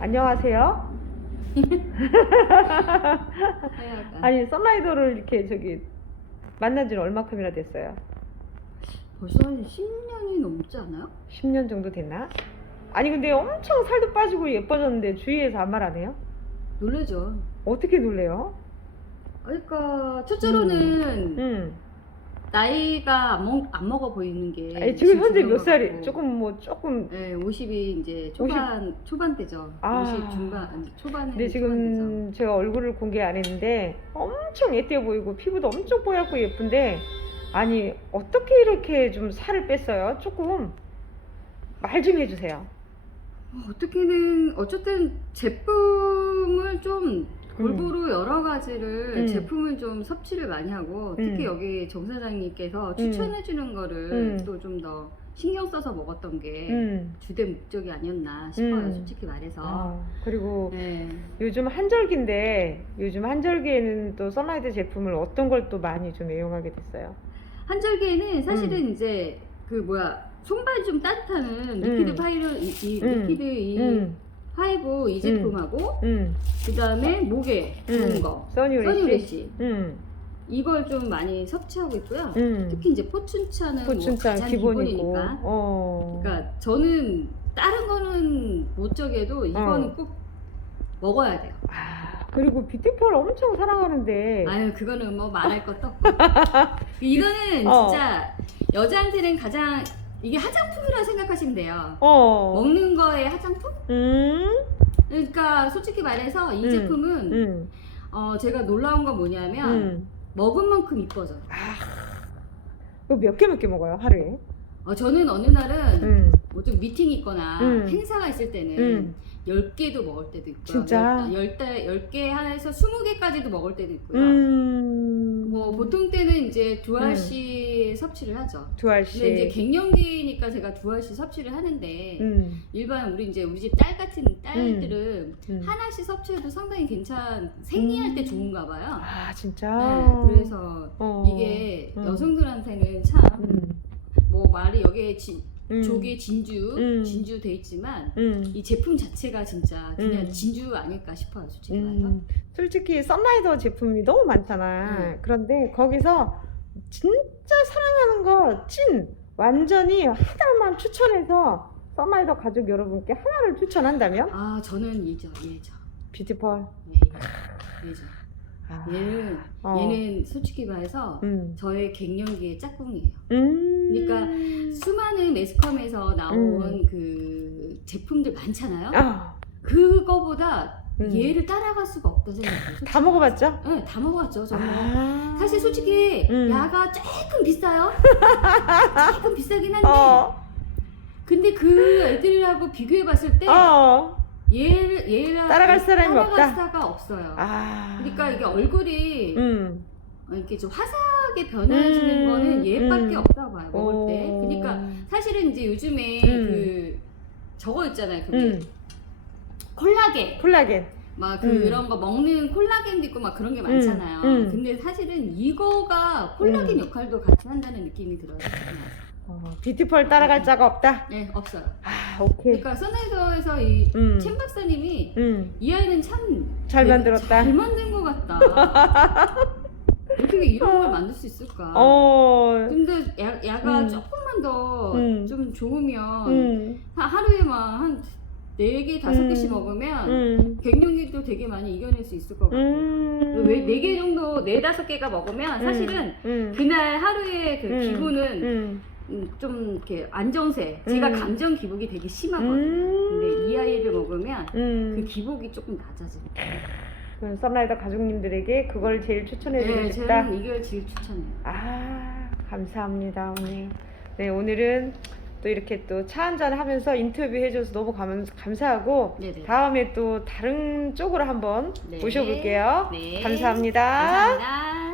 안녕하세요. 아니 썬라이더를 이렇게 저기 만난 지는 얼마큼이나 됐어요? 벌써 한 10년이 넘지 않아요? 10년 정도 됐나? 아니 근데 엄청 살도 빠지고 예뻐졌는데 주위에서 아무 말 안 해요? 놀래죠. 어떻게 놀래요? 그러니까 첫째로는 음. 나이가 안, 먹, 안 먹어 보이는 게 아니, 지금 현재 몇것 살이? 조금 뭐 조금 네, 50이 이제 초반 초반대죠. 아. 50 중반 아니 초반에 근데 지금 제가 얼굴을 공개 안 했는데 엄청 애띄어 보이고 피부도 엄청 뽀얗고 예쁜데 아니 어떻게 이렇게 좀 살을 뺐어요? 조금 말 좀 해주세요. 어떻게는 어쨌든 제품을 좀 골고루 여러 가지를 음. 제품을 좀 섭취를 많이 하고 특히 음. 여기 정 사장님께서 추천해 주는 거를 음. 또 좀 더 신경 써서 먹었던 게 음. 주된 목적이 아니었나 싶어요 음. 솔직히 말해서 아, 그리고 네. 요즘 한절기인데 요즘 한절기에는 또 선라이드 제품을 어떤 걸 또 많이 좀 애용하게 됐어요. 한절기에는 사실은 이제 그 뭐야 손발이 좀 따뜻하는 리퀴드 음. 파이로 이, 이 음. 리퀴드 이 음, 파이브 이 제품하고 음, 그 다음에 목에 좋은 음. 거 써니우레시. 써니우레시 음, 이걸 좀 많이 섭취하고 있고요. 음. 특히 이제 포춘차는 뭐 포춘차 가장 기본이고. 기본이니까. 어. 그러니까 저는 다른 거는 못 적여도 이거는 어. 꼭 먹어야 돼요. 아, 그리고 뷰티풀 엄청 사랑하는데. 아유 그거는 뭐 말할 것도 없고. 이거는 어. 진짜 여자한테는 가장 이게 화장품이라 생각하시면 돼요. 어. 먹는 거에 화장품? 음, 그러니까 솔직히 말해서 이 음. 제품은 음, 어, 제가 놀라운 건 뭐냐면 음. 먹은 만큼 이뻐져요. 이거 몇 개 몇 개 먹어요 하루에? 어, 저는 어느 날은 음, 뭐좀 미팅이 있거나 음. 행사가 있을 때는 음. 10개도 먹을 때도 있고요. 진짜? 10, 10개 하나에서 20개까지도 먹을 때도 있고요. 음. 뭐 보통 때는 이제 두 알씩 섭취를 하죠. 두 알씩. 근데 이제 갱년기니까 제가 두 알씩 섭취를 하는데 음, 일반 우리 이제 우리 집 딸 같은 딸들은 음. 하나씩 섭취해도 상당히 괜찮 생리할 때 음. 좋은가 봐요. 아 진짜. 네, 그래서 어. 이게 음. 여성들한테는 참뭐 음. 말이 여기에 지, 음. 조개 진주 음. 진주 돼 있지만 음. 이 제품 자체가 진짜 그냥 음. 진주 아닐까 싶어요 솔직히 말해서 음, 솔직히 선라이더 제품이 너무 많잖아. 음. 그런데 거기서 진짜 사랑하는 거 찐 완전히 하나만 추천해서 선라이더 가족 여러분께 하나를 추천한다면 아 저는 얘죠 얘죠 뷰티펄. 예, 얘, 얘죠 아, 얘는 어. 얘는 솔직히 말해서 음. 저의 갱년기의 짝꿍이에요 음. 그러니까 수많은 매스컴에서 나온 음. 그 제품들 많잖아요 아, 그거보다 음. 얘를 따라갈 수가 없다 생각해요 다 먹어봤죠? 네, 다 먹어봤죠 저는 아. 사실 솔직히 음. 야가 조금 비싸요. 조금 비싸긴 한데 어, 근데 그 애들하고 비교해봤을 때 어. 얘를 얘랑 따라갈 사람이 따라갈 없다? 수가 없어요. 아. 그러니까 이게 얼굴이 음. 이렇게 좀 화사 하게 변해지는 음, 거는 얘밖에 음. 없다고 봐요 먹을 때. 어. 그러니까 사실은 이제 요즘에 음. 그 저거 있잖아요. 그게 음. 콜라겐. 콜라겐. 막 음. 그런 거 먹는 콜라겐도 있고 막 그런 게 많잖아요. 음. 근데 사실은 이거가 콜라겐 음. 역할도 같이 한다는 느낌이 들어요. 어, 뷰티펄 따라갈 자가 없다. 네, 없어요. 아, 오케이. 그러니까 선라이더에서 이 음. 첸 박사님이 음. 이 아이는 참잘 내- 만들었다. 잘 만든 것 같다. 어떻게 이런 걸 만들 수 있을까? 어. 근데 야, 야가 음. 조금만 더 음. 좀 좋으면 음. 하- 하루에 막한 4개, 5개씩 음. 먹으면 음. 갱년기도 되게 많이 이겨낼 수 있을 것 같아요. 음. 왜 4개 정도, 4, 5개가 먹으면 사실은 음. 그날 하루의 그 음. 기분은 음. 음, 좀 이렇게 안정세. 제가 음. 감정 기복이 되게 심하거든요. 음. 근데 이 아이를 먹으면 그 음. 기복이 조금 낮아집니다. 그럼 썬라이더 가족님들에게 그걸 제일 추천해드리고 네, 싶다. 저는 이걸 제일 추천해요. 아, 감사합니다, 오늘. 네, 오늘은 또 이렇게 또 차 한잔 하면서 인터뷰 해줘서 너무 감, 감사하고 네네. 다음에 또 다른 쪽으로 한번 네. 모셔볼게요. 네. 감사합니다. 감사합니다.